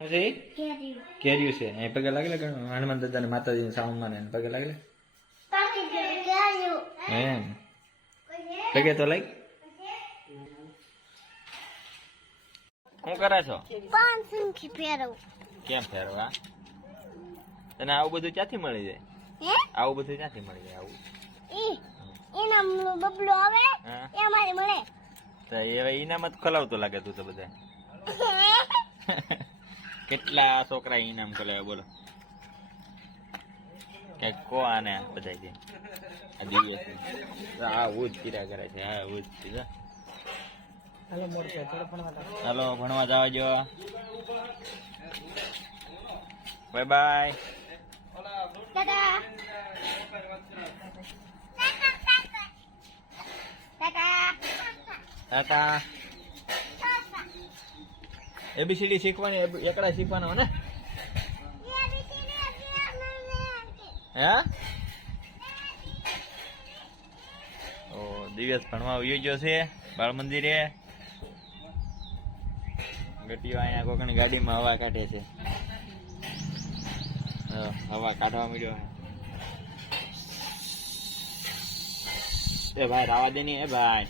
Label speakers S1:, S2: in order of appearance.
S1: શું છે કેર્યું છે. એ પગે લાગેલા ઘણું. હનુમાન દાદા ને માતાજી સાઉન્ડમાં ને પગે લાગેલા એમ. પગે તો લાગ. શું કરે છો? કેમ ફેરવા? તને આવું બધું ક્યાંથી મળી જાય? આવું બધું ક્યાંથી મળી જાય આવું?
S2: બબલો આવે એ અમારે મળે.
S1: તો એ ઇનામ જ ખલાવતો લાગે તું તો બધા કેટલા છોકરા ઇનામ ખલાવે બોલો. કે કો આને? બધા દે આ દિવસ આ ઉજ પીરા કરે છે હા ઉજ પીરા હાલો ભણવા જવા જો. Bye bye.
S2: Tata. Tata.
S1: ABCD શીખવાની એકડા શીખવાનો ને? હે? ઓ દિવસ ભણવા આવી ગયો છે, બાળ મંદિરે. ગટીઓ અહીંયા કોકની ગાડીમાં હવા કાઢે છે. હવા કાઢવા મળ્યો એ ભાઈ, રાવા દે એ ભાઈ.